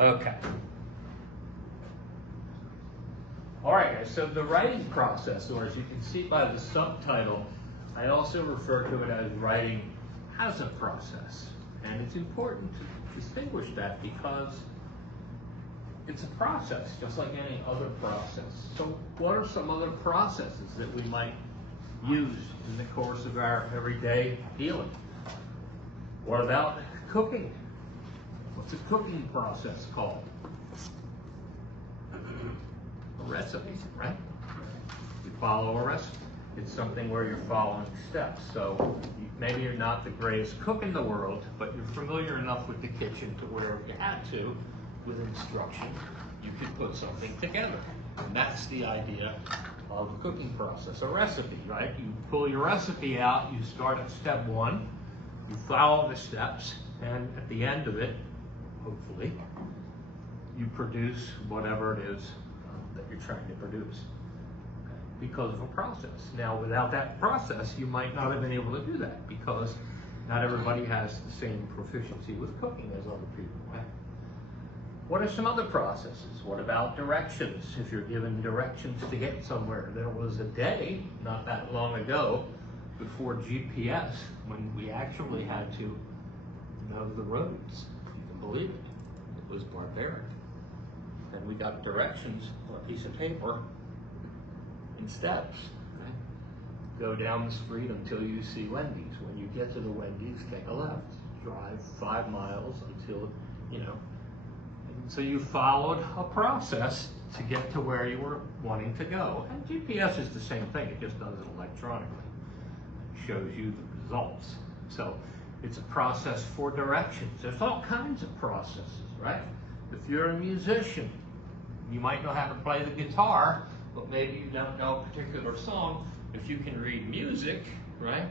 Okay. All right, guys, so the writing process, or as you can see by the subtitle, I also refer to it as writing as a process. And it's important to distinguish that because it's a process, just like any other process. So what are some other processes that we might use in the course of our everyday dealing? What about cooking? What's a cooking process called? A recipe, right? You follow a recipe. It's something where you're following steps. So maybe you're not the greatest cook in the world, but you're familiar enough with the kitchen to where if you had to, with instruction, you could put something together. And that's the idea of the cooking process, a recipe, right? You pull your recipe out, you start at step one, you follow the steps, and at the end of it, hopefully, you produce whatever it is that you're trying to produce because of a process. Now, without that process, you might not have been able to do that because not everybody has the same proficiency with cooking as other people, right? What are some other processes? What about directions? If you're given directions to get somewhere, there was a day not that long ago before GPS when we actually had to know the roads. You can believe it. It was barbaric. And we got directions on a piece of paper in steps. Right? Go down the street until you see Wendy's. When you get to the Wendy's, take a left. Drive 5 miles until, so you followed a process to get to where you were wanting to go. And GPS is the same thing, it just does it electronically. It shows you the results. So it's a process for directions. There's all kinds of processes, right? If you're a musician, you might know how to play the guitar, but maybe you don't know a particular song. If you can read music, right,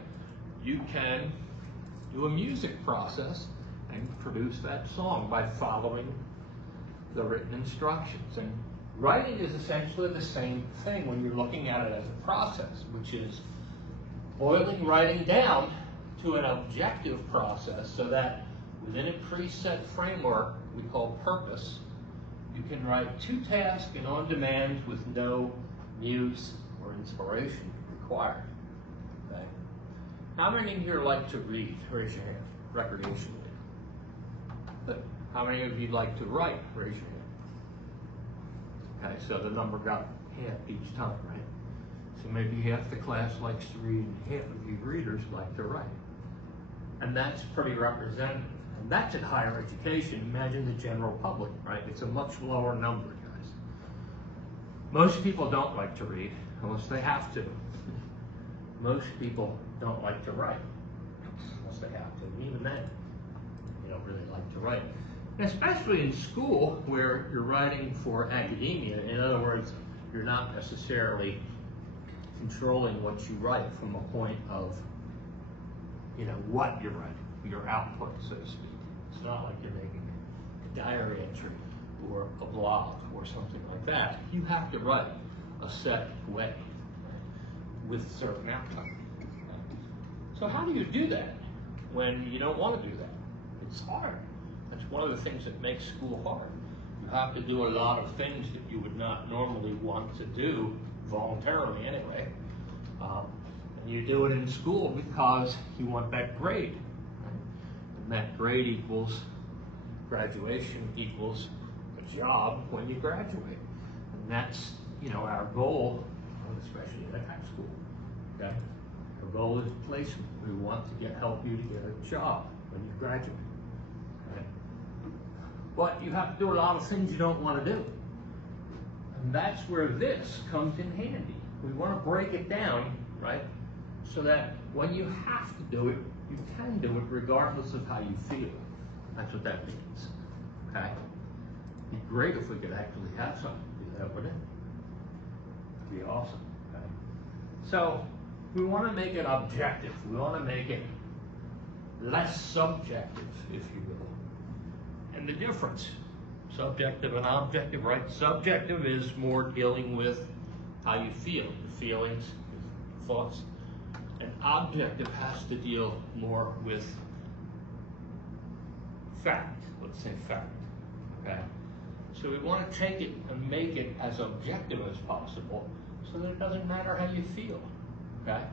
you can do a music process and produce that song by following the written instructions. And writing is essentially the same thing when you're looking at it as a process, which is boiling writing down to an objective process so that within a preset framework we call purpose, you can write to task and on demand with no muse or inspiration required. Okay? How many of you like to read? Raise your hand. Recreationally. Good. How many of you like to write? Raise your hand. Okay, so the number got half each time, right? So maybe half the class likes to read and half of you readers like to write. And that's pretty representative. And that's in higher education. Imagine the general public, right? It's a much lower number, guys. Most people don't like to read unless they have to. Most people don't like to write unless they have to. And even then, they don't really like to write. Especially in school where you're writing for academia. In other words, you're not necessarily controlling what you write from a point of, what you're writing, your output, so to speak. It's not like you're making a diary entry or a blog or something like that. You have to write a set way, right, with a certain outcome. So how do you do that when you don't want to do that? It's hard. That's one of the things that makes school hard. You have to do a lot of things that you would not normally want to do, voluntarily anyway. And you do it in school because you want that grade. Right? And that grade equals graduation equals a job when you graduate. And that's, our goal, especially in high school. Okay? Our goal is placement. We want to help you to get a job when you graduate. Okay? But you have to do a lot of things you don't want to do. And that's where this comes in handy. We want to break it down, right? So that when you have to do it, you can do it regardless of how you feel. That's what that means. Okay? It'd be great if we could actually have something to do that, wouldn't it? It'd be awesome. Okay? So we want to make it objective. We want to make it less subjective, if you will. And the difference, subjective and objective, right? Subjective is more dealing with how you feel, the feelings, thoughts. And objective has to deal more with fact, let's say fact. okay? So we want to take it and make it as objective as possible so that it doesn't matter how you feel, okay?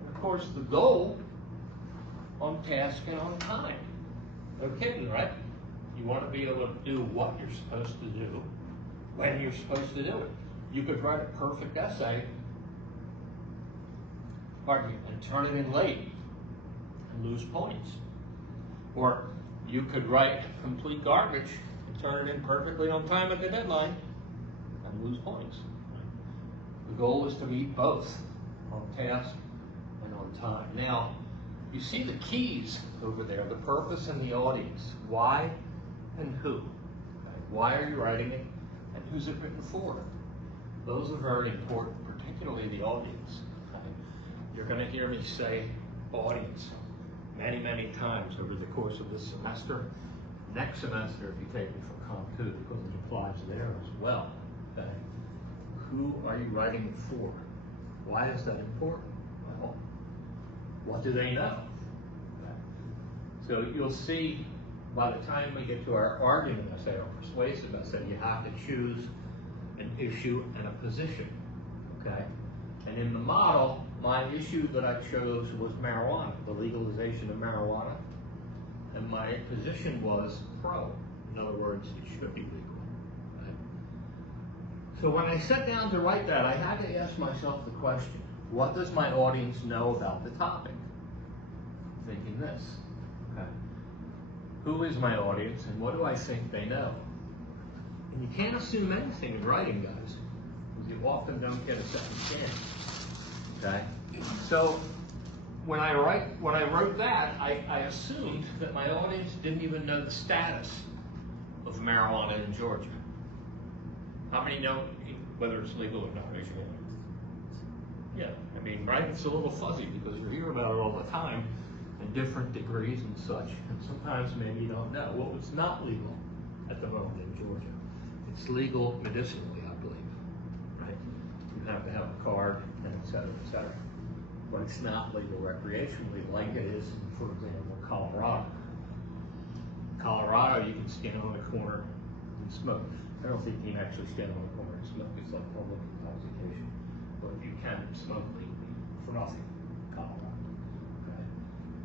And of course, the goal, on task and on time. No kidding, right? You want to be able to do what you're supposed to do when you're supposed to do it. You could write a perfect essay, and turn it in late and lose points. Or you could write complete garbage and turn it in perfectly on time at the deadline and lose points. The goal is to meet both on task and on time. Now, you see the keys over there, the purpose and the audience. Why and who. Okay? Why are you writing it and who's it written for? Those are very important, particularly the audience. Okay? You're going to hear me say audience many, many times over the course of this semester. Next semester, if you take it for Comp 2, because it applies there as well. Okay? Who are you writing it for? Why is that important? Well, what do they know? Okay. So you'll see by the time we get to our argument essay or persuasive essay, you have to choose an issue and a position. Okay? And in the model, my issue that I chose was marijuana, the legalization of marijuana. And my position was pro. In other words, it should be legal. Right? So when I sat down to write that, I had to ask myself the question, what does my audience know about the topic? Thinking this. Okay. Who is my audience and what do I think they know? And you can't assume anything in writing, guys, because you often don't get a second chance. Okay? So when I wrote that, I assumed that my audience didn't even know the status of marijuana in Georgia. How many know whether it's legal or not? Raise your hand. Yeah, I mean, right? It's a little fuzzy because you hear about it all the time in different degrees and such, and sometimes maybe you don't know. Well, it's not legal at the moment in Georgia. It's legal medicinally, I believe, right? You have to have a card, and et cetera, but it's not legal recreationally like it is in, for example, Colorado. Colorado, you can stand on a corner and smoke. I don't think you can actually stand on a corner and smoke. It's like public intoxication. But you can smoke legally for nothing in Colorado. Okay?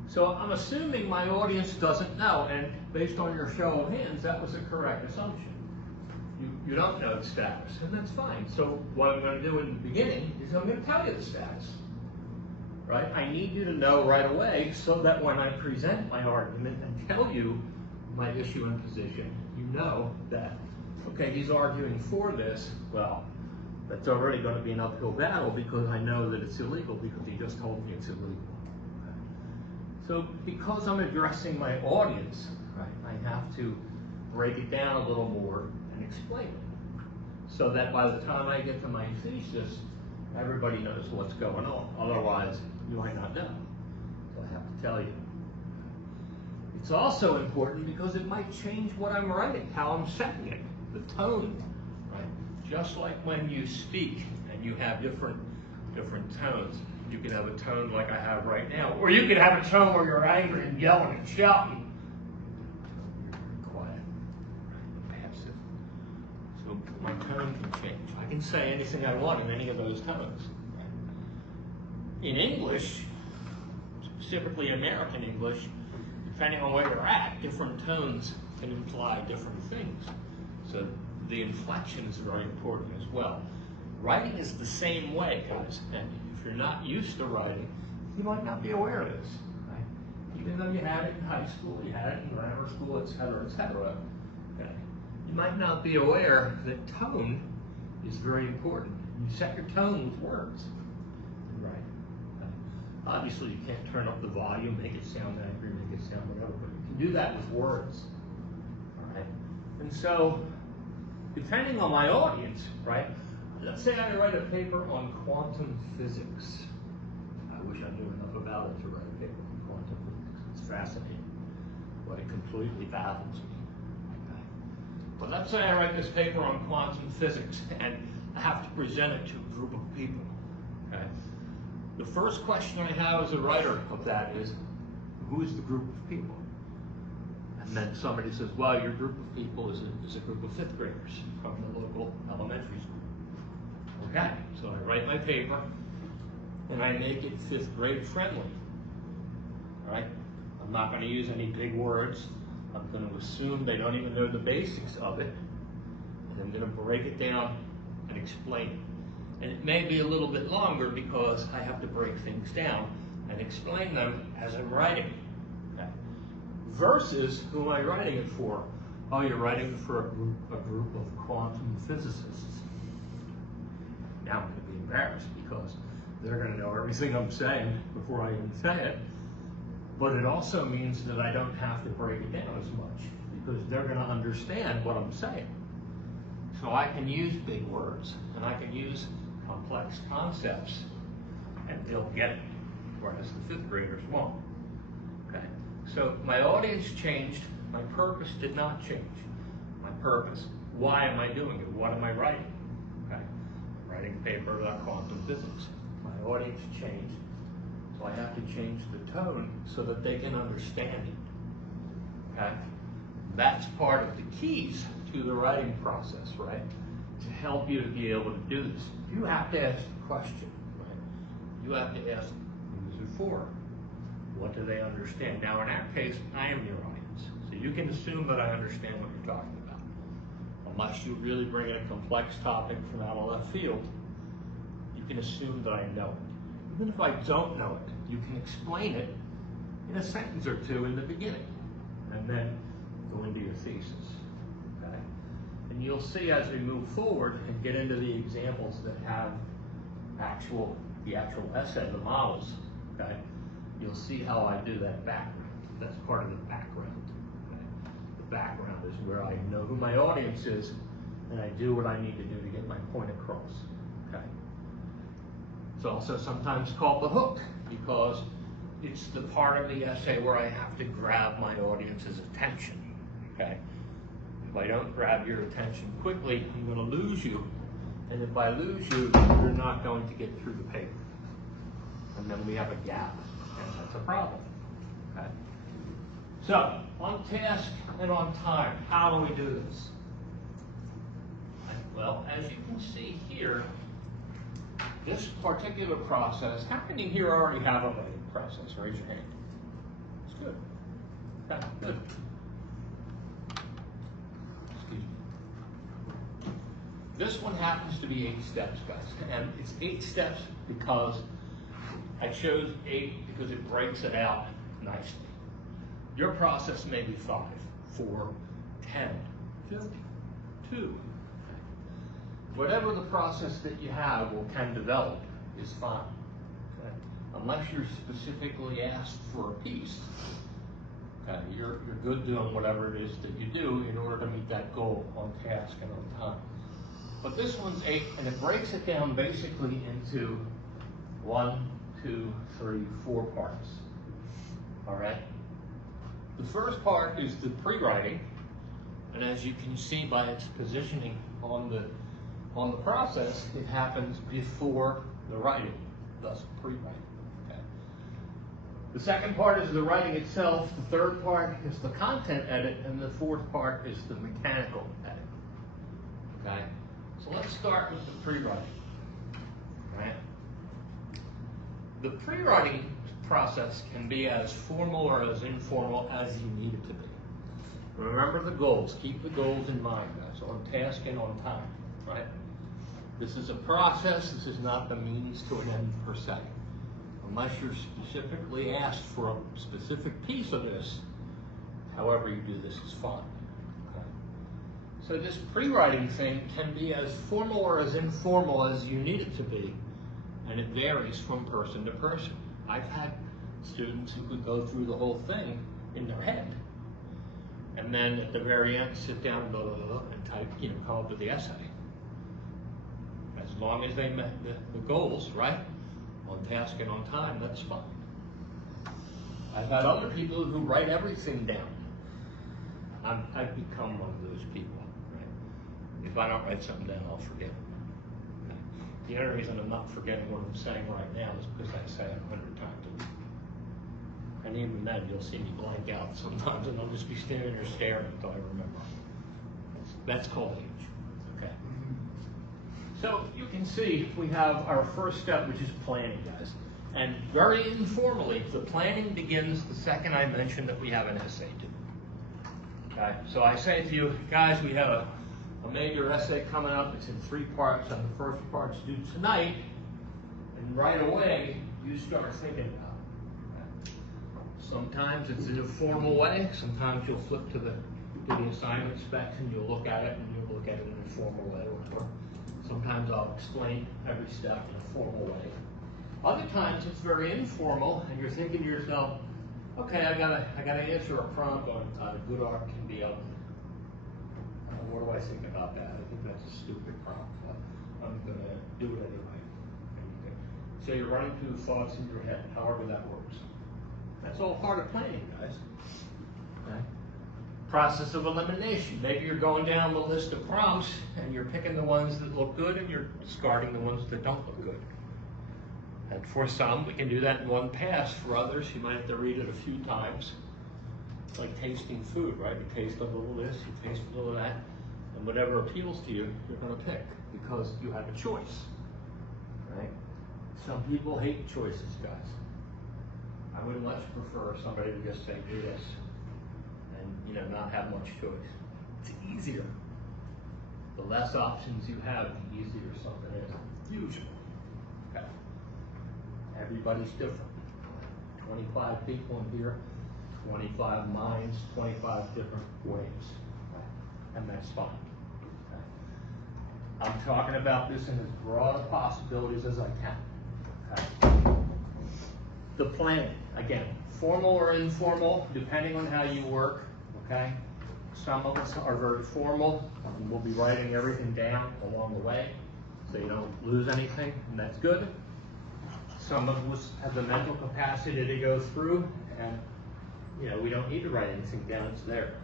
So I'm assuming my audience doesn't know, and based on your show of hands, that was a correct assumption. You don't know the status, and that's fine. So what I'm going to do in the beginning is I'm going to tell you the status. Right? I need you to know right away so that when I present my argument and tell you my issue and position, you know that, okay, he's arguing for this. Well, that's already going to be an uphill battle because I know that it's illegal because he just told me it's illegal. Okay? So because I'm addressing my audience, right, I have to break it down a little more and explain it so that by the time I get to my thesis, everybody knows what's going on. Otherwise, you might not know. So I have to tell you. It's also important because it might change what I'm writing, how I'm setting it, the tone, right? Just like when you speak and you have different tones. You can have a tone like I have right now, or you could have a tone where you're angry and yelling and shouting. You're quiet, right? Passive. So my tone can change. I can say anything I want in any of those tones. In English, specifically American English, depending on where you're at, different tones can imply different things. So the inflection is very important as well. Writing is the same way, guys. And if you're not used to writing, you might not be aware of this. Right? Even though you had it in high school, you had it in grammar school, et cetera, okay? You might not be aware that tone is very important. You set your tone with words. Right? Obviously, you can't turn up the volume, make it sound angry, make it sound whatever, but you can do that with words. All right? And so, depending on my audience, right? Let's say I write a paper on quantum physics. I wish I knew enough about it to write a paper on quantum physics. It's fascinating, but it completely baffles me. Okay? But let's say I write this paper on quantum physics, and I have to present it to a group of people. Okay? The first question I have as a writer of that is, who is the group of people? And then somebody says, well, your group of people is a group of fifth graders from the local elementary school. Okay, so I write my paper and I make it fifth grade friendly. All right, I'm not going to use any big words. I'm going to assume they don't even know the basics of it. And I'm going to break it down and explain it. And it may be a little bit longer because I have to break things down and explain them as I'm writing. Okay. Versus, who am I writing it for? Oh, you're writing it for a group of quantum physicists. Now I'm going to be embarrassed because they're going to know everything I'm saying before I even say it. But it also means that I don't have to break it down as much because they're going to understand what I'm saying. So I can use big words and I can use complex concepts and they'll get it, whereas the fifth graders won't. Okay. So my audience changed, my purpose did not change. My purpose, why am I doing it? What am I writing? Okay. I'm writing a paper about quantum physics. My audience changed, so I have to change the tone so that they can understand it. Okay. That's part of the keys to the writing process, right? To help you to be able to do this. You have to ask the question, right? You have to ask, who is it for? What do they understand? Now, in our case, I am your audience. So you can assume that I understand what you're talking about. Unless you really bring in a complex topic from out of left field, you can assume that I know it. Even if I don't know it, you can explain it in a sentence or two in the beginning, and then go into your thesis. Okay? And you'll see as we move forward and get into the examples that have the actual essay, the models, okay? You'll see how I do that background. That's part of the background. Okay? The background is where I know who my audience is and I do what I need to do to get my point across. Okay? It's also sometimes called the hook because it's the part of the essay where I have to grab my audience's attention. Okay? If I don't grab your attention quickly, I'm going to lose you. And if I lose you, you're not going to get through the paper. And then we have a gap, and that's a problem. Okay? So, on task and on time, how do we do this? Well, as you can see here, this particular process, how many here already have a writing process? Raise your hand. It's good. Okay, good. Excuse me. This one happens to be 8 steps, guys. And it's 8 steps because I chose 8 because it breaks it out nicely. Your process may be 5, 4, 10, 50, 2. Whatever the process that you have or can develop is fine. Okay? Unless you're specifically asked for a piece, okay, you're good doing whatever it is that you do in order to meet that goal on task and on time. But this one's 8, and it breaks it down basically into 1, 2, 3, 4 parts. All right? The first part is the pre-writing, and as you can see by its positioning on the process, it happens before the writing, thus pre-writing. Okay. The second part is the writing itself, the third part is the content edit, and the fourth part is the mechanical edit. Okay? So let's start with the pre-writing. Right? The pre-writing process can be as formal or as informal as you need it to be. Remember the goals. Keep the goals in mind, guys, on task and on time. Right? This is a process. This is not the means to an end per se. Unless you're specifically asked for a specific piece of this, however you do this is fine. Okay? So this pre-writing thing can be as formal or as informal as you need it to be, and it varies from person to person. I've had students who could go through the whole thing in their head, and then at the very end sit down and type, come up with the essay. As long as they met the goals, right? On task and on time, that's fine. I've had other people who write everything down. I've become one of those people. Right? If I don't write something down, I'll forget it. Okay? The only reason I'm not forgetting what I'm saying right now is because I say it 100 times a week. And even then, you'll see me blank out sometimes, and I'll just be standing there staring until I remember. That's called age, okay? So you can see we have our first step, which is planning, guys. And very informally, the planning begins the second I mention that we have an essay due. Okay, so I say to you, guys, we have a major essay coming up. It's in 3 parts, and the first part's due tonight. And right away, you start thinking about it. Sometimes it's in a formal way. Sometimes you'll flip to the assignment specs and you'll look at it and you'll look at it in a formal way. Or sometimes I'll explain every step in a formal way. Other times it's very informal and you're thinking to yourself, okay, I gotta answer a prompt on a good art can be ugly. What do I think about that? I think that's a stupid prompt, but I'm gonna do it anyway. So you're running through thoughts in your head, however that works. That's all part of planning, guys. Okay. Process of elimination. Maybe you're going down the list of prompts and you're picking the ones that look good and you're discarding the ones that don't look good. And for some, we can do that in one pass. For others, you might have to read it a few times. It's like tasting food, right? You taste a little of this, you taste a little of that, and whatever appeals to you, you're going to pick because you have a choice, right? Some people hate choices, guys. I would much prefer somebody to just say, do this, and not have much choice. It's easier. The less options you have, the easier something is, usually. Okay. Everybody's different. 25 people in here, 25 minds, 25 different ways, and that's fine. Okay. I'm talking about this in as broad of possibilities as I can. Okay. The planning, again, formal or informal, depending on how you work, okay? Some of us are very formal, and we'll be writing everything down along the way, so you don't lose anything, and that's good. Some of us have the mental capacity to go through, and we don't need to write anything down, it's there.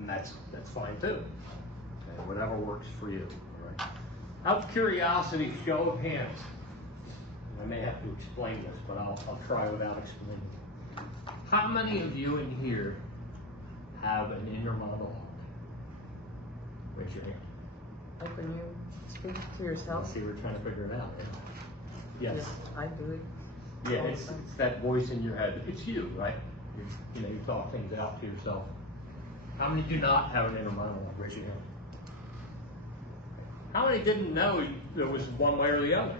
And that's fine too. Okay, whatever works for you. All right. Out of curiosity, show of hands. I may have to explain this, but I'll try without explaining. How many of you in here have an inner monologue? Raise your hand. Like when you speak to yourself? See, we're trying to figure it out. Yes. Yes, I do it. Yeah, it's that voice in your head. It's you, right? You talk things out to yourself. How many do not have an inner monologue? Raise your hand. How many didn't know there was one way or the other?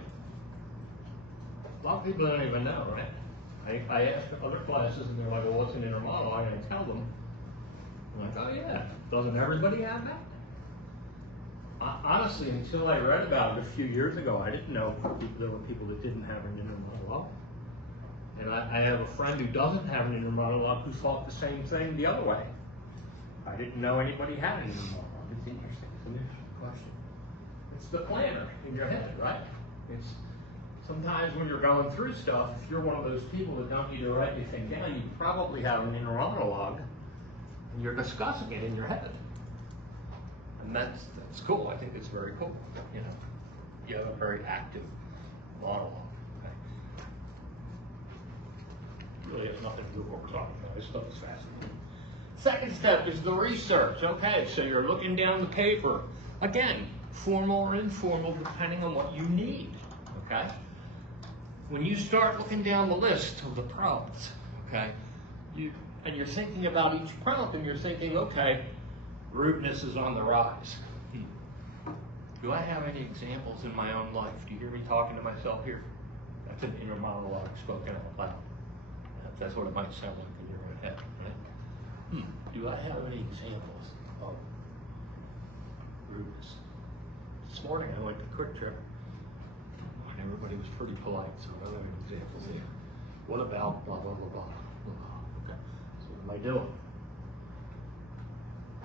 A lot of people don't even know, right? I ask other classes and they're like, well, what's an inner monologue? And I tell them, I'm like, oh yeah, doesn't everybody have that? Honestly, until I read about it a few years ago, I didn't know there were people that didn't have an inner monologue. And I have a friend who doesn't have an inner monologue who thought the same thing the other way. I didn't know anybody had an inner monologue. It's interesting. It's an interesting question. It's the planner in your head, right? It's sometimes when you're going through stuff, if you're one of those people that don't need to write anything down, you probably have an inner monologue and you're discussing it in your head. And that's cool. I think it's very cool. You have a very active monologue. Okay? Really has nothing to do with what we're talking about. This stuff is fascinating. Second step is the research. Okay, so you're looking down the paper. Again, formal or informal, depending on what you need. Okay? When you start looking down the list of the prompts, okay, and you're thinking about each prompt, and you're thinking, okay, rudeness is on the rise. Do I have any examples in my own life? Do you hear me talking to myself here? That's an inner monologue spoken out loud. That's what it might sound like in your own head, right? Do I have any examples of rudeness? This morning I went to Quick Trip, and everybody was pretty polite, so I don't have any examples here. What about blah, blah, blah, blah, blah. Okay, so what am I doing?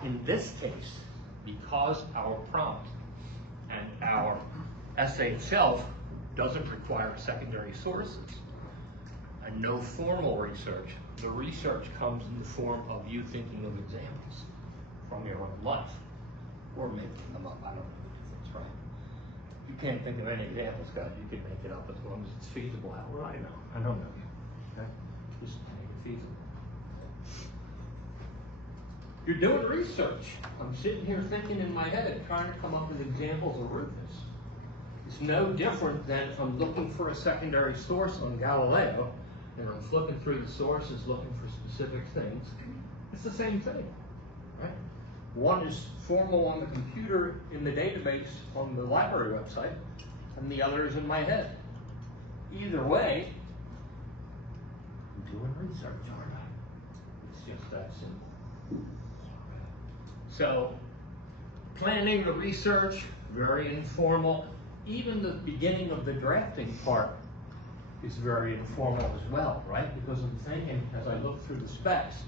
In this case, because our prompt and our essay itself doesn't require secondary sources and no formal research, the research comes in the form of you thinking of examples from your own life or making them up. I don't know the difference, right? You can't think of any examples, guys. You can make it up as long as it's feasible. How would I know? I don't know you. Okay? Just feasible. You're doing research. I'm sitting here thinking in my head, trying to come up with examples of rudeness. It's no different than if I'm looking for a secondary source on Galileo, and I'm flipping through the sources looking for specific things. It's the same thing, right? One is formal on the computer in the database on the library website, and the other is in my head. Either way, I'm doing research, aren't I? It's just that simple. So, planning the research, very informal. Even the beginning of the drafting part is very informal as well, right? Because I'm thinking, as I look through the specs,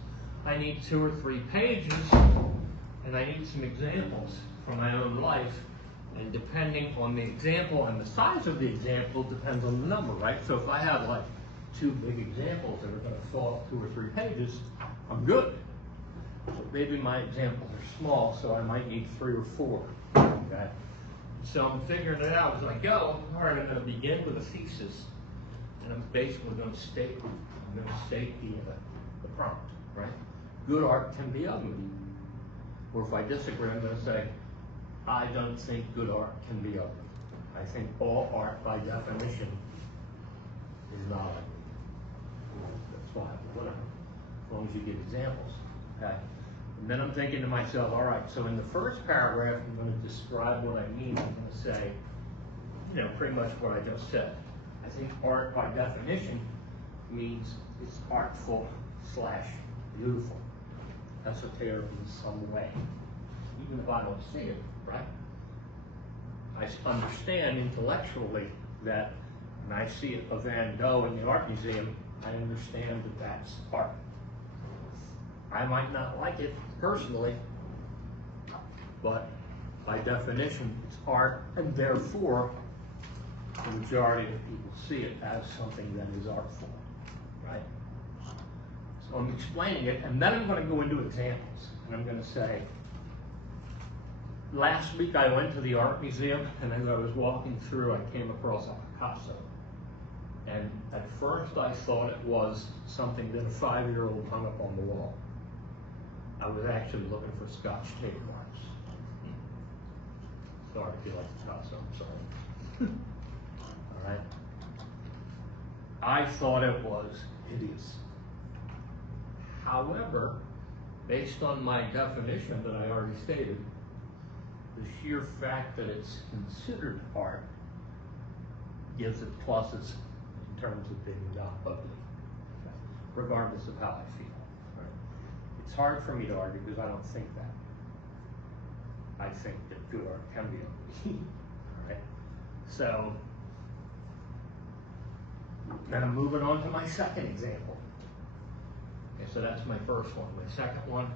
I need 2 or 3 pages, and I need some examples from my own life. And depending on the example and the size of the example depends on the number, right? So if I have like 2 big examples that are going to fill up 2 or 3 pages, I'm good. So maybe my examples are small, so I might need 3 or 4. Okay? So I'm figuring it out as I go. All right, I'm going to begin with a thesis, and I'm basically going to state the prompt, right? Good art can be ugly. Or if I disagree, I'm going to say, I don't think good art can be ugly. I think all art, by definition, is not ugly. That's why, whatever, as long as you give examples, okay? And then I'm thinking to myself, all right, so in the first paragraph, I'm going to describe what I mean. I'm going to say, you know, pretty much what I just said. I think art, by definition, means it's artful / beautiful, esoteric in some way, even if I don't see it, right? I understand intellectually that when I see a Van Gogh in the art museum, I understand that that's art. I might not like it personally, but by definition, it's art, and therefore, the majority of people see it as something that is artful, right? So I'm explaining it, and then I'm going to go into examples, and I'm going to say, last week I went to the art museum, and as I was walking through, I came across a Picasso. And at first I thought it was something that a 5-year-old hung up on the wall. I was actually looking for Scotch tape marks. Sorry if you like Picasso, I'm sorry. All right. I thought it was hideous. However, based on my definition that I already stated, the sheer fact that it's considered art gives it pluses in terms of being not ugly, regardless of how I feel. Right? It's hard for me to argue because I don't think that. I think that good art can be ugly. All right. So then I'm moving on to my second example. Okay, so that's my first one. My second one,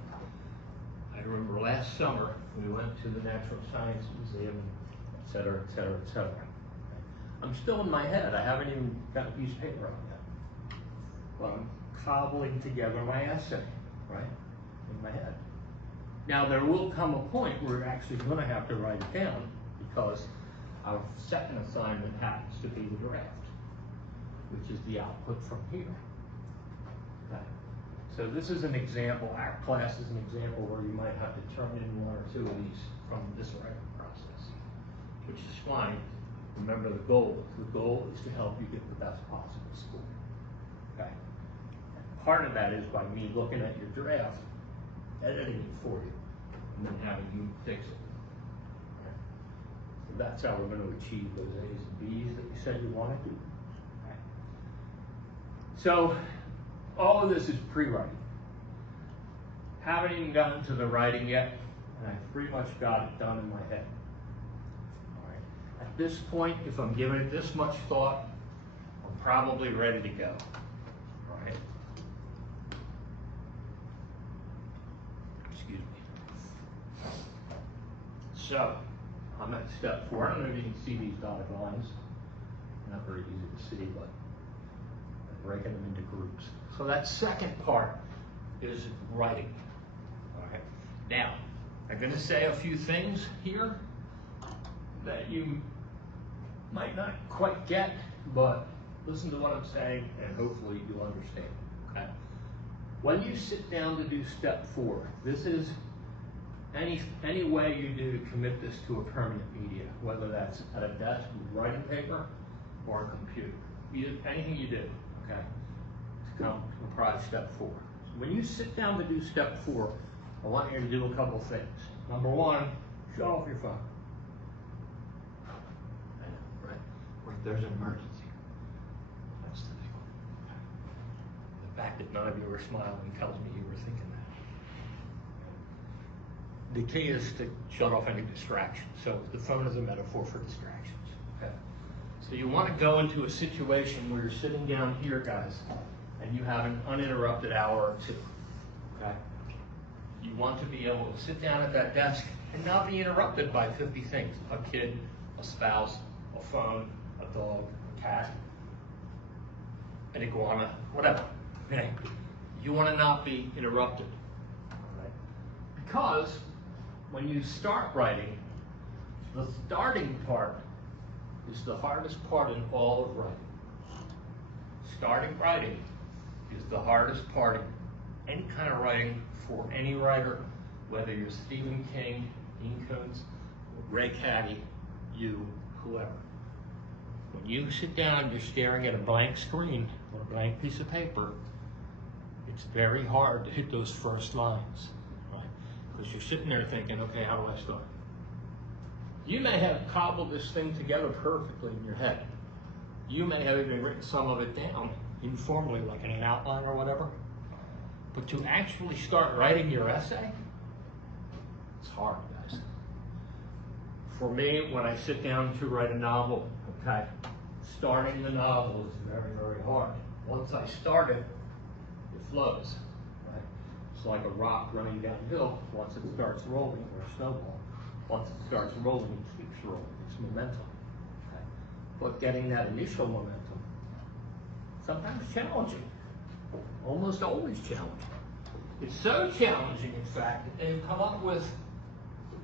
I remember last summer we went to the Natural Science Museum, et cetera, et cetera, et cetera. I'm still in my head. I haven't even got a piece of paper on yet. But I'm cobbling together my essay, right, in my head. Now there will come a point where we're actually going to have to write it down because our second assignment happens to be the draft, which is the output from here. Okay. So this is an example, our class is an example where you might have to turn in 1 or 2 of these from this writing process, which is fine. Remember the goal. The goal is to help you get the best possible score. Okay. And part of that is by me looking at your draft, editing it for you, and then having you fix it. Okay. So that's how we're going to achieve those A's and B's that you said you wanted to. Okay. So all of this is pre-writing. Haven't even gotten to the writing yet, and I pretty much got it done in my head. At this point, if I'm giving it this much thought, I'm probably ready to go. All right. Excuse me. So, I'm at step 4. I don't know if you can see these dotted lines. Not very easy to see, but I'm breaking them into groups. So that second part is writing. All right. Now, I'm going to say a few things here that you might not quite get, but listen to what I'm saying and hopefully you'll understand. Okay? When you sit down to do step 4, this is any way you do to commit this to a permanent media, whether that's at a desk with writing paper or a computer. Anything you do, okay, to comprise step 4. When you sit down to do step 4, I want you to do a couple things. Number 1, shut off your phone. I know, right? Or if there's an emergency. That's the big one. The fact that none of you were smiling tells me you were thinking that. The key is to shut off any distractions. So the phone is a metaphor for distractions. Okay. So you want to go into a situation where you're sitting down here, guys, and you have an uninterrupted hour or 2. Okay. You want to be able to sit down at that desk and not be interrupted by 50 things: a kid, a spouse, a phone, a dog, a cat, an iguana, whatever. Okay. You want to not be interrupted. Right? Because when you start writing, the starting part is the hardest part in all of writing. Starting writing is the hardest part in any kind of writing for any writer, whether you're Stephen King, Dean Koontz, Ray Caddy, you, whoever. When you sit down and you're staring at a blank screen or a blank piece of paper, it's very hard to hit those first lines, right? Because you're sitting there thinking, okay, how do I start? You may have cobbled this thing together perfectly in your head. You may have even written some of it down informally, like in an outline or whatever. But to actually start writing your essay, it's hard, guys. For me, when I sit down to write a novel, okay, starting the novel is very, very hard. Once I start it, it flows, right? It's like a rock running downhill. Once it starts rolling, or a snowball, once it starts rolling, it keeps rolling. It's momentum, okay? But getting that initial momentum, sometimes challenging, almost always challenging. It's so challenging, in fact, that they've come up with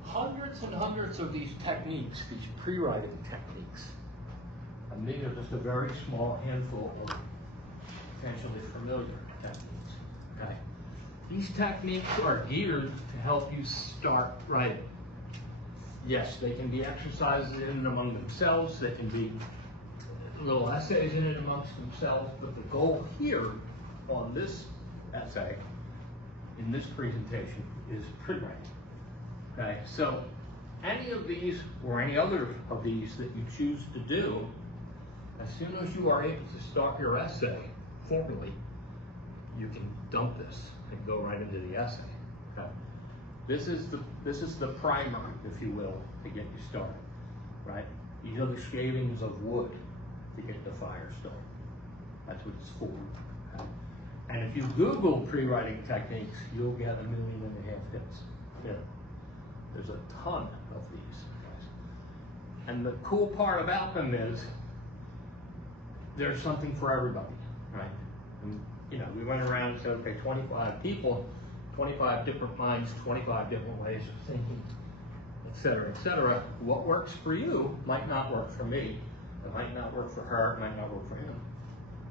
hundreds and hundreds of these techniques, these pre-writing techniques. And these are just a very small handful of potentially familiar techniques, okay? These techniques are geared to help you start writing. Yes, they can be exercises in and among themselves, they can be little essays in and amongst themselves, but the goal here on this essay, in this presentation, is pre-writing. Okay, so any of these or any other of these that you choose to do, as soon as you are able to start your essay formally, you can dump this and go right into the essay. Okay. This is the primer, if you will, to get you started. Right? These are the shavings of wood to get the fire started. That's what it's for. Okay. And if you Google pre-writing techniques, you'll get 1.5 million hits. Yeah. There's a ton of these guys. And the cool part about them is there's something for everybody, right? And, you know, we went around and said, okay, 25 people, 25 different minds, 25 different ways of thinking, et cetera, et cetera. What works for you might not work for me. It might not work for her, it might not work for him.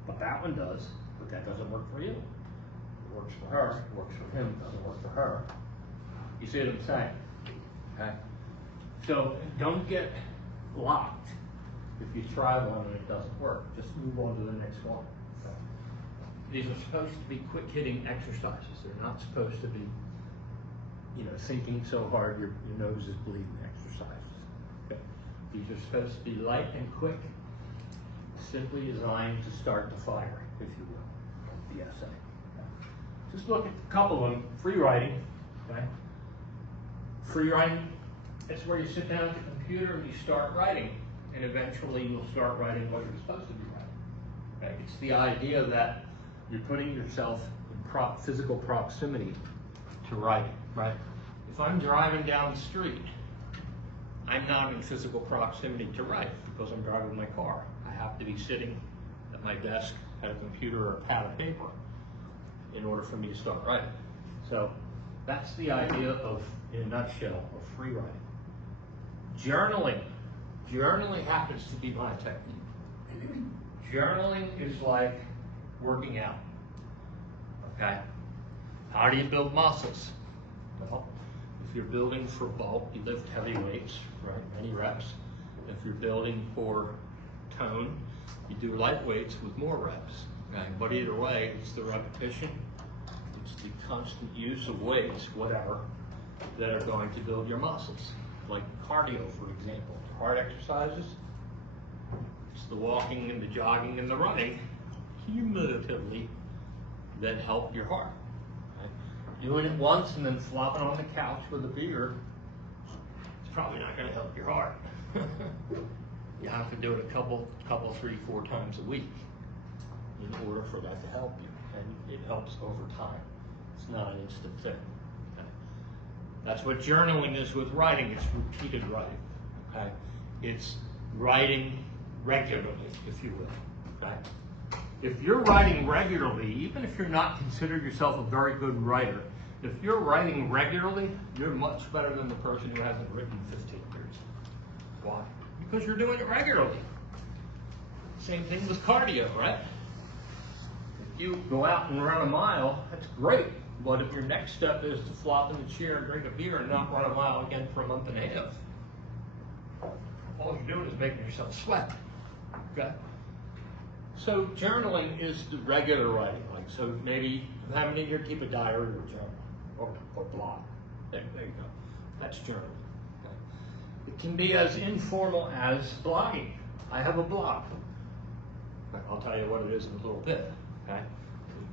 But that one does, but that doesn't work for you. It works for her, it works for him, it doesn't work for her. You see what I'm saying? Okay? So don't get locked if you try one and it doesn't work. Just move on to the next one. Okay? These are supposed to be quick-hitting exercises. They're not supposed to be, you know, thinking so hard your nose is bleeding exercises. Okay? These are supposed to be light and quick, simply designed to start the fire, if you will, the essay. Okay? Just look at a couple of them. Free writing. Okay? Free writing, it's where you sit down at the computer and you start writing, and eventually you'll start writing what you're supposed to be writing. Okay? It's the idea that you're putting yourself in physical proximity to writing, right? If I'm driving down the street, I'm not in physical proximity to write because I'm driving my car. I have to be sitting at my desk at a computer or a pad of paper in order for me to start writing. So that's the idea of, in a nutshell, of free writing. Journaling. Journaling happens to be my technique. Journaling is like working out, okay? How do you build muscles? Well, if you're building for bulk, you lift heavy weights, right? Many reps. If you're building for tone, you do light weights with more reps. Okay? But either way, it's the repetition, it's the constant use of weights, whatever, that are going to build your muscles. Like cardio, for example, hard exercises. It's the walking and the jogging and the running, cumulatively, that help your heart. Right? Doing it once and then flopping on the couch with a beer, it's probably not going to help your heart. You have to do it a couple, 3, 4 times a week in order for that to help you, and it helps over time. It's not an instant thing. Okay? That's what journaling is with writing. It's repeated writing. Okay? It's writing regularly, if you will. Okay? If you're writing regularly, even if you're not considered yourself a very good writer, if you're writing regularly, you're much better than the person who hasn't written in 15 years. Why? Because you're doing it regularly. Same thing with cardio, right? If you go out and run a mile, that's great. But if your next step is to flop in the chair and drink a beer and not run a mile again for a month and a half, all you're doing is making yourself sweat. Okay? So journaling is the regular writing. Like, so maybe how many of you keep a diary or journal or blog? There you go. That's journaling. Okay? It can be as informal as blogging. I have a blog. I'll tell you what it is in a little bit. Okay?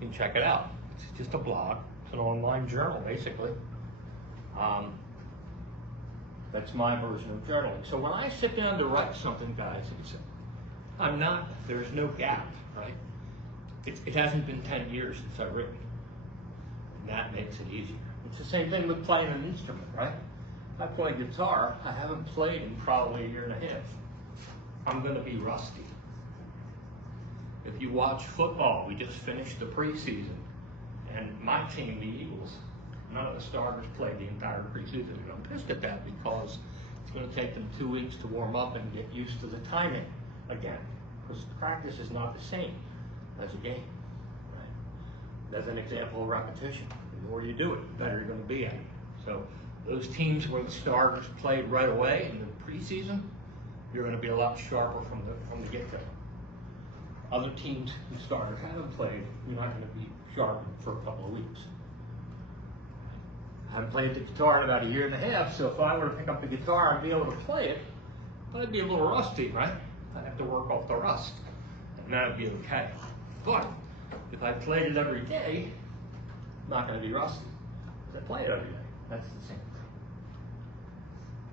You can check it out. It's just a blog. It's an online journal, basically. That's my version of journaling. So when I sit down to write something, guys, there's no gap, right? It hasn't been 10 years since I've written. And that makes it easier. It's the same thing with playing an instrument, right? If I play guitar, I haven't played in probably a year and a half. I'm gonna be rusty. If you watch football, we just finished the preseason, and my team, the Eagles, none of the starters played the entire preseason. And I'm pissed at that because it's going to take them 2 weeks to warm up and get used to the timing again. Because practice is not the same as a game. Right? As an example of repetition, the more you do it, the better you're going to be at it. So those teams where the starters played right away in the preseason, you're going to be a lot sharper from the get-go. Other teams whose starters haven't played, you're not going to be sharp for a couple of weeks. I haven't played the guitar in about a year and a half, so if I were to pick up the guitar and be able to play it, I'd be a little rusty, right? I'd have to work off the rust, and that would be okay. But if I played it every day, I'm not going to be rusty, because I play it every day. That's the same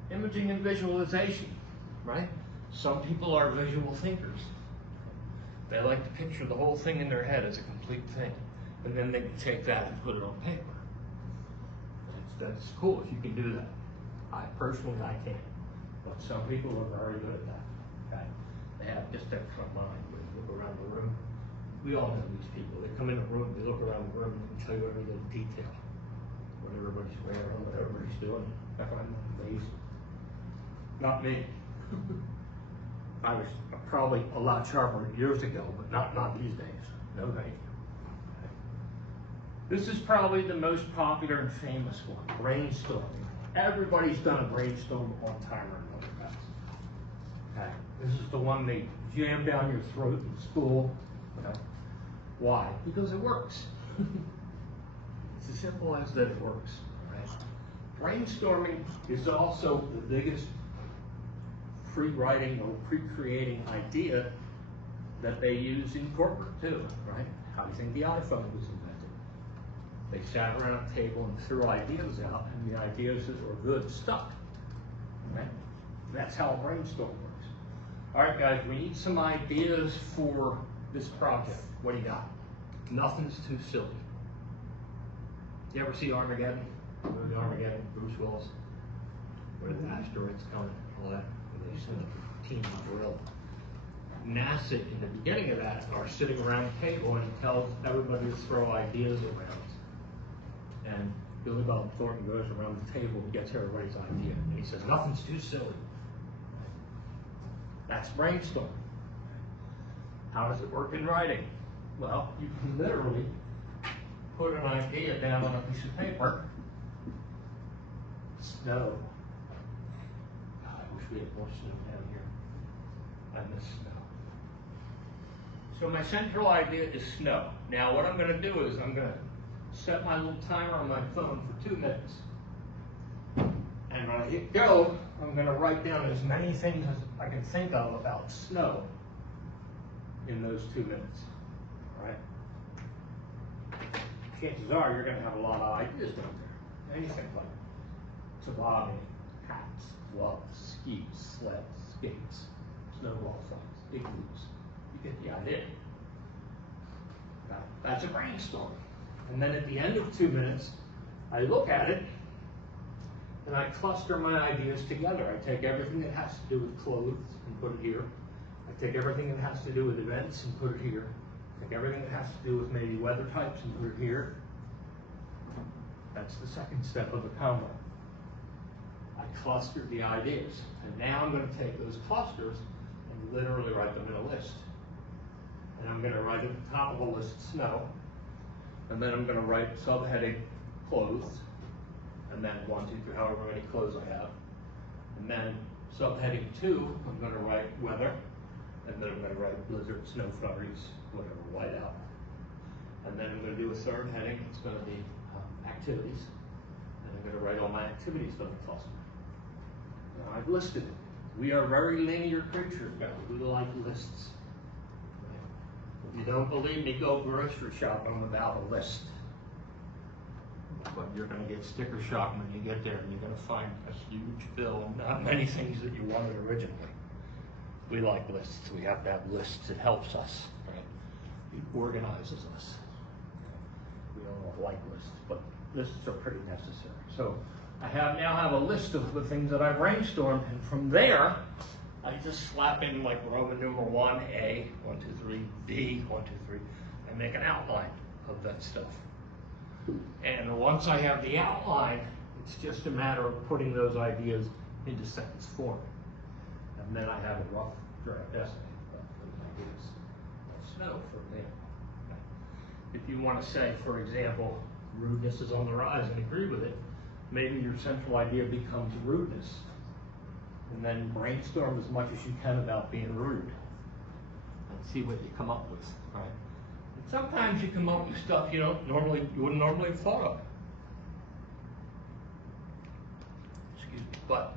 thing. Imaging and visualization, right? Some people are visual thinkers. They like to picture the whole thing in their head as a complete thing, and then they can take that and put it on paper. That's cool if you can do that. I personally can't, but some people are very good at that. Okay, they have just that front mind. They look around the room. We all know these people. They come in the room, they look around the room, and tell you every little detail, what everybody's wearing, what everybody's doing. I find that amazing. Not me. I was probably a lot sharper years ago, but not these days. No thank you. This is probably the most popular and famous one, brainstorming. Everybody's done a brainstorm at one time or another, guys. Okay. This is the one they jam down your throat in school. Okay. Why? Because it works. It's as simple as that it works. Right? Brainstorming is also the biggest pre-writing or pre-creating idea that they use in corporate too, right? How do you think the iPhone was invented? They sat around a table and threw ideas out, and the ideas that were good stuck. Right? That's how a brainstorm works. All right, guys, we need some ideas for this project. What do you got? Nothing's too silly. You ever see Armageddon? Movie Armageddon, Bruce Willis, where the asteroids come, all that, and they send a team to drill. NASA, in the beginning of that, are sitting around a table and tells everybody to throw ideas around. And Billy Bob Thornton goes around the table and gets everybody's idea. And he says, nothing's too silly. That's brainstorming. How does it work in writing? Well, you can literally put an idea down on a piece of paper. Snow. God, I wish we had more snow down here. I miss snow. So my central idea is snow. Now what I'm going to do is I'm going to set my little timer on my phone for 2 minutes. And when I hit go, I'm going to write down as many things as I can think of about snow in those 2 minutes. All right? Chances are you're going to have a lot of ideas down there. Anything like tobogganing, hats, gloves, skis, sleds, skates, snowball fights, igloos. You get the idea. Now, that's a brainstorm. And then at the end of 2 minutes, I look at it and I cluster my ideas together. I take everything that has to do with clothes and put it here. I take everything that has to do with events and put it here. I take everything that has to do with maybe weather types and put it here. That's the second step of the combo. I clustered the ideas. And now I'm going to take those clusters and literally write them in a list. And I'm going to write at the top of the list snow. And then I'm going to write subheading clothes. And then 1, 2, 3, however many clothes I have. And then subheading 2, I'm going to write weather. And then I'm going to write blizzard, snow flurries, whatever, whiteout. And then I'm going to do a third heading. It's going to be activities. And I'm going to write all my activities for the cluster. Now I've listed it. We are very linear creatures, guys. We like lists. If you don't believe me, go grocery shopping without a list. But you're going to get sticker shock when you get there, and you're going to find a huge bill and not many things that you wanted originally. We like lists. We have to have lists. It helps us, right? It organizes us. We don't like lists, but lists are pretty necessary. So I now have a list of the things that I brainstormed, and from there, I just slap in like Roman numeral 1, A, 1, 2, 3, B, 1, 2, 3, and make an outline of that stuff. And once I have the outline, it's just a matter of putting those ideas into sentence form. And then I have a rough draft essay of those ideas of snow from there. If you want to say, for example, rudeness is on the rise and agree with it, maybe your central idea becomes rudeness. And then brainstorm as much as you can about being rude and see what you come up with, right? And sometimes you come up with stuff you wouldn't normally have thought of. Excuse me. But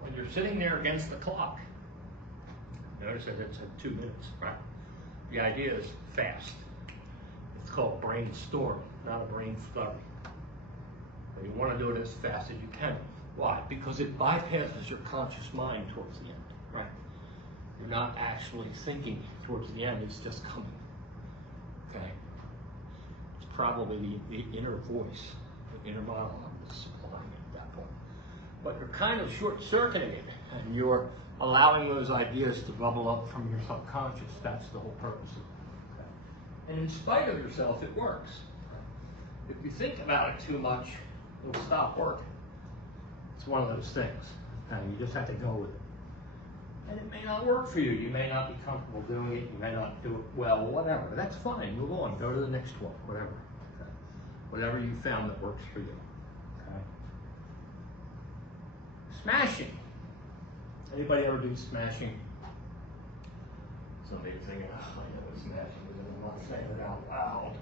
when you're sitting there against the clock, notice that it said 2 minutes, right? The idea is fast. It's called brainstorm, not a brain flurry. But you want to do it as fast as you can. Why? Because it bypasses your conscious mind towards the end, right? You're not actually thinking towards the end, it's just coming, okay? It's probably the inner voice, the inner monologue that's supplying it at that point. But you're kind of short-circuiting it, and you're allowing those ideas to bubble up from your subconscious. That's the whole purpose of it, okay? And in spite of yourself, it works. If you think about it too much, it'll stop working. It's one of those things. You just have to go with it. And it may not work for you. You may not be comfortable doing it. You may not do it well, whatever. That's fine. Move on. Go to the next one, whatever. Okay. Whatever you found that works for you. Okay. Smashing. Anybody ever do smashing? Somebody's thinking, oh, I know what smashing is, and I'm not saying it out loud.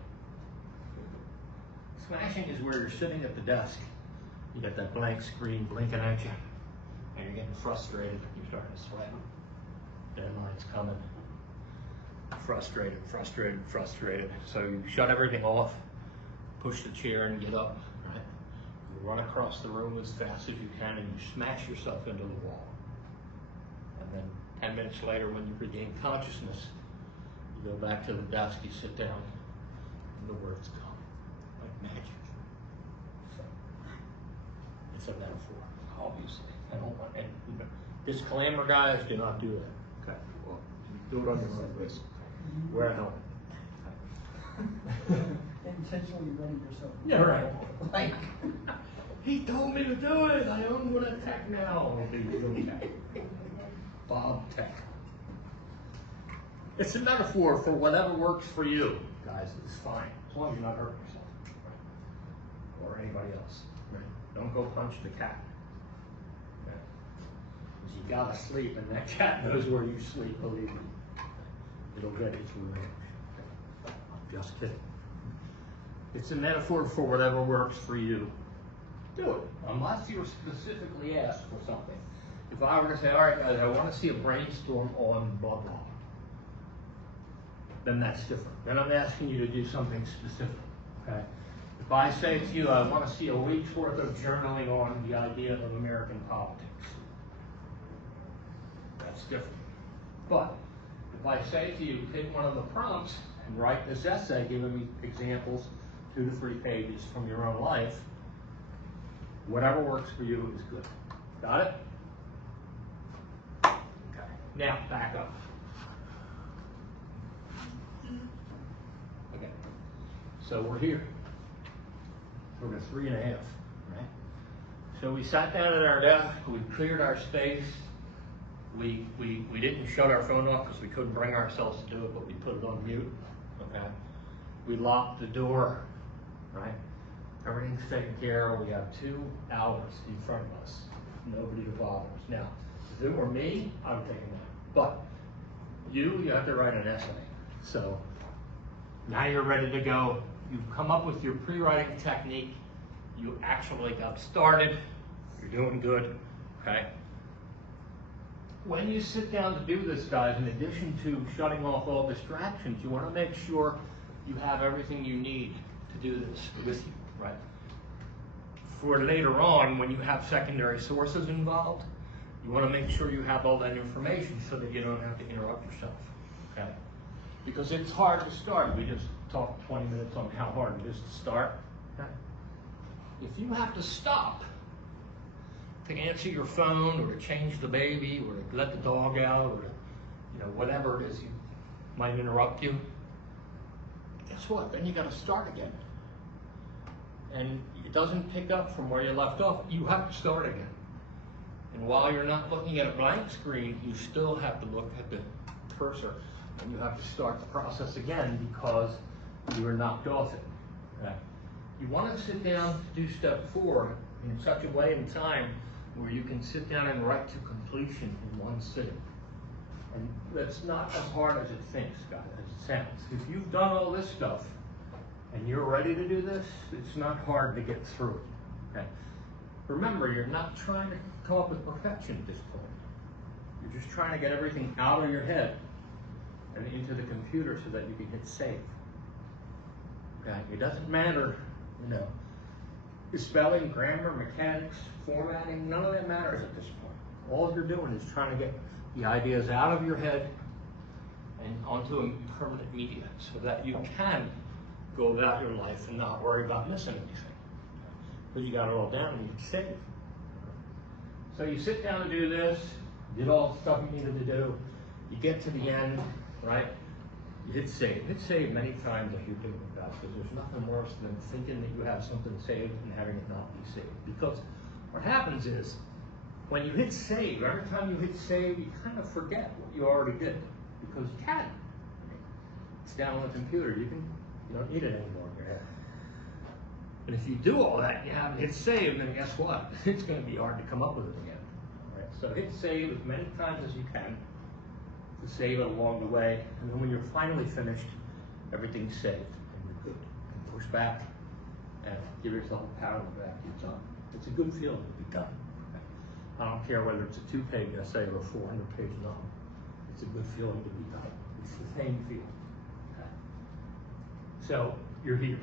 Smashing is where you're sitting at the desk. You got that blank screen blinking at you, and you're getting frustrated. You're starting to sweat. Deadline's coming. Frustrated, frustrated, frustrated. So you shut everything off, push the chair and get up, right? You run across the room as fast as you can, and you smash yourself into the wall. And then 10 minutes later, when you regain consciousness, you go back to the desk, you sit down, and the words come like magic. It's a metaphor, obviously. I don't want any disclaimer, guys, do not do that. Okay. Well, do it on your own risk. Wear a helmet. Intentionally running yourself. Yeah, right. Like, he told me to do it. I own what a tech now. I'll be doing that. Bob Tech. It's a metaphor for whatever works for you, guys. It's fine, as long as you're not hurting yourself. or anybody else. Right? Don't go punch the cat. Okay? 'Cause you gotta sleep, and that cat knows where you sleep, believe me. It'll get its revenge. Just kidding. It's a metaphor for whatever works for you. Do it, unless you're specifically asked for something. If I were to say, all right, guys, I want to see a brainstorm on blah, blah, then that's different. Then I'm asking you to do something specific, okay? If I say to you, I want to see a week's worth of journaling on the idea of American politics, that's different. But if I say to you, take one of the prompts and write this essay giving me examples, 2 to 3 pages from your own life, whatever works for you is good. Got it? Okay. Now, back up. Okay. So we're here. We're at 3.5, right? So we sat down at our desk, we cleared our space, we didn't shut our phone off because we couldn't bring ourselves to do it, but we put it on mute, okay? We locked the door, right? Everything's taken care of. We have 2 hours in front of us. Nobody to bother us. Now, if it were me, I would take a nap. But you have to write an essay. So now you're ready to go. You've come up with your pre-writing technique. You actually got started. You're doing good, okay? When you sit down to do this, guys, in addition to shutting off all distractions, you want to make sure you have everything you need to do this with you, right? For later on, when you have secondary sources involved, you want to make sure you have all that information so that you don't have to interrupt yourself, okay? Because it's hard to start. We just talked 20 minutes on how hard it is to start, okay? If you have to stop to answer your phone or to change the baby or to let the dog out or to, whatever it is you might interrupt you, guess what? Then you got to start again. And it doesn't pick up from where you left off. You have to start again. And while you're not looking at a blank screen, you still have to look at the cursor. And you have to start the process again because you were knocked off it. Okay? You want to sit down to do step 4 in such a way and time where you can sit down and write to completion in one sitting. And that's not as hard as it thinks, guys, as it sounds. If you've done all this stuff and you're ready to do this, it's not hard to get through it, okay? Remember, you're not trying to come up with perfection at this point. You're just trying to get everything out of your head and into the computer so that you can hit save. Okay? It doesn't matter, the spelling, grammar, mechanics, formatting, none of that matters at this point. All you're doing is trying to get the ideas out of your head and onto a permanent media so that you can go about your life and not worry about missing anything. Because you got it all down and you can save. So you sit down to do this, did all the stuff you needed to do, you get to the end, right? You hit save. Hit save many times as you're doing that, because there's nothing worse than thinking that you have something saved and having it not be saved. Because what happens is, when you hit save, every time you hit save, you kind of forget what you already did. Because you can. It's down on the computer. You don't need it anymore in your head. And if you do all that and you haven't hit save, then guess what? It's going to be hard to come up with it again. All right? So hit save as many times as you can to save it along the way. And then when you're finally finished, everything's saved and you're good. And push back and give yourself a pat on the back. You're done. It's a good feeling to be done. I don't care whether it's a 2-page essay or a 400-page novel. It's a good feeling to be done. It's the same feeling. Okay? So you're here.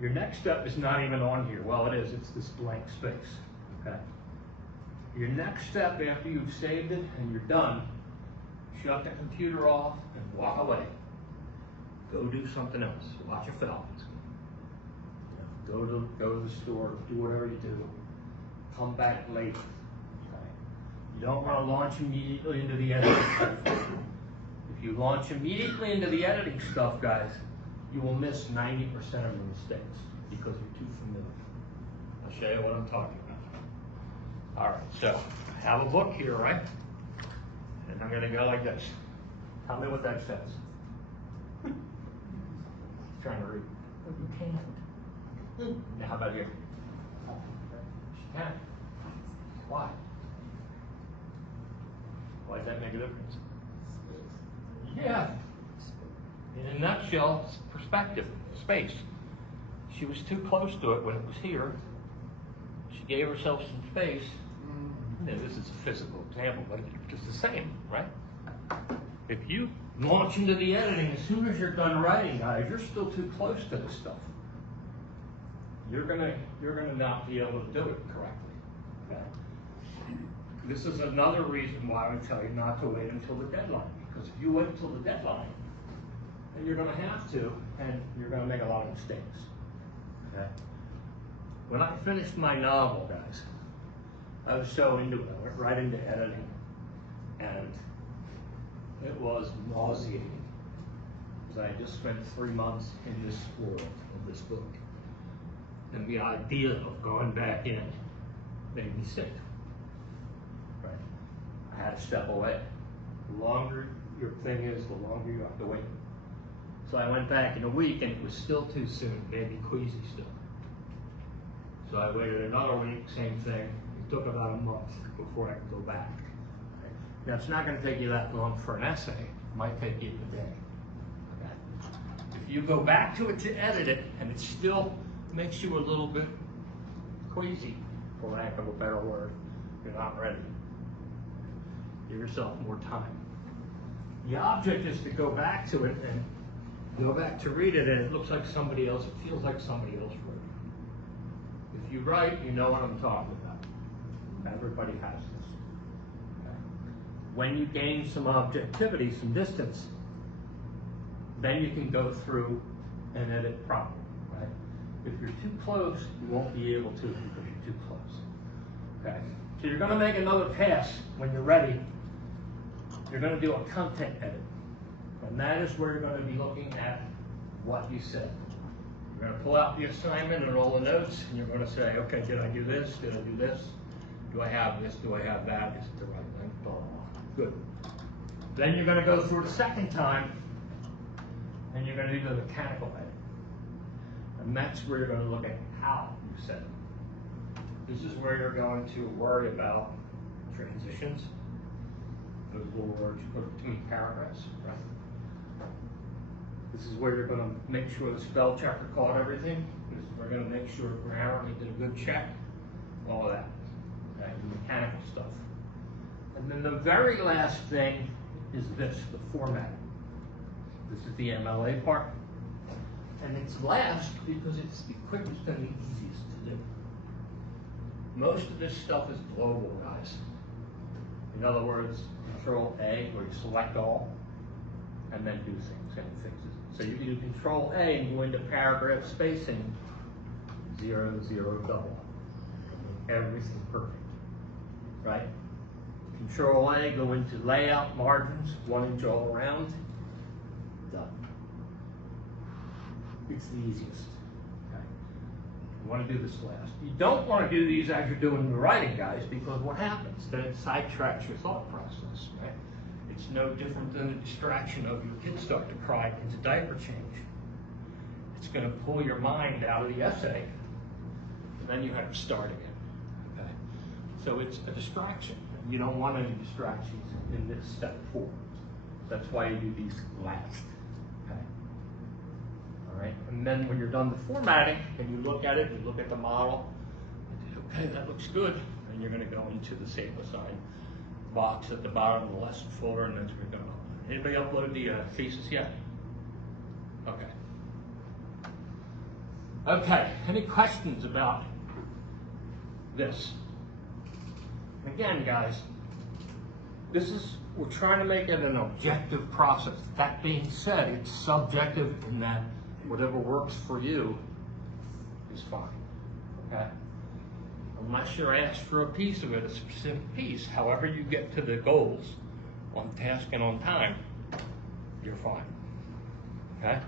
Your next step is not even on here. Well, it is. It's this blank space. Okay? Your next step after you've saved it and you're done, shut the computer off and walk away. Go do something else. Watch a film. Go to the store. Do whatever you do. Come back later. Okay? You don't want to launch immediately into the editing stuff. If you launch immediately into the editing stuff, guys, you will miss 90% of your mistakes because you're too familiar. I'll show you what I'm talking about. All right, so I have a book here, right? And I'm going to go like this. Tell me what that says. Trying to read. But you can't. Now, how about here? She can. Why? Why does that make a difference? Yeah. In a nutshell, it's perspective, space. She was too close to it when it was here. She gave herself some space. Now, this is a physical example, but it's just the same, right? If you launch into the editing, as soon as you're done writing, guys, you're still too close to this stuff. You're gonna not be able to do it correctly. Okay? This is another reason why I would tell you not to wait until the deadline. Because if you wait until the deadline, then you're gonna have to, and you're gonna make a lot of mistakes. Okay? When I finished my novel, guys, I was so into it. I went right into editing, and it was nauseating. Because I had just spent 3 months in this world of this book. And the idea of going back in made me sick. Right? I had to step away. The longer your thing is, the longer you have to wait. So I went back in a week and it was still too soon, made me queasy still. So I waited another week, same thing. It took about a month before I could go back. Right? Now it's not going to take you that long for an essay. It might take you a day. Okay? If you go back to it to edit it and it still makes you a little bit queasy, for lack of a better word, you're not ready. Give yourself more time. The object is to go back to it and go back to read it and it looks like somebody else, it feels like somebody else wrote it. If you write, you know what I'm talking about. Everybody has this. Okay. When you gain some objectivity, some distance, then you can go through and edit properly. Right? If you're too close, you won't be able to because you're too close. Okay? So you're going to make another pass when you're ready. You're going to do a content edit. And that is where you're going to be looking at what you said. You're going to pull out the assignment and all the notes, and you're going to say, okay, did I do this? Did I do this? Do I have this? Do I have that? Is it the right length? Blah, blah, blah. Good. Then you're going to go through it a second time, and you're going to do the mechanical edit. And that's where you're going to look at how you said it. This is where you're going to worry about transitions. Those little words you put between paragraphs, right? This is where you're going to make sure the spell checker caught everything. This is where you're going to make sure grammar did a good check. All of that. Okay, the mechanical stuff. And then the very last thing is this, the formatting. This is the MLA part. And it's last because it's the quickest and the easiest to do. Most of this stuff is global, guys. In other words, Control A, where you select all, and then do things, and it fixes it. So you can do Control A and go into paragraph spacing, 0, 0, double. Everything perfect, right? Control A, go into layout, margins, 1 inch all around, done. It's the easiest. Okay. You want to do this last. You don't want to do these as you're doing the writing, guys, because what happens? Then it sidetracks your thought process, right? It's no different than the distraction of your kids start to cry into diaper change. It's going to pull your mind out of the essay, and then you have to start again. Okay? So it's a distraction. You don't want any distractions in this step 4. That's why you do these last. Okay? All right? And then when you're done the formatting, and you look at it, you look at the model, and you say, okay, that looks good. And you're going to go into the Save Assign box at the bottom of the lesson folder, and that's where you're going to upload. Anybody uploaded the thesis yet? Okay. Okay, any questions about this? Again, guys, we're trying to make it an objective process. That being said, it's subjective in that whatever works for you is fine, okay? Unless you're asked for a piece of it, a specific piece, however you get to the goals on task and on time, you're fine, okay?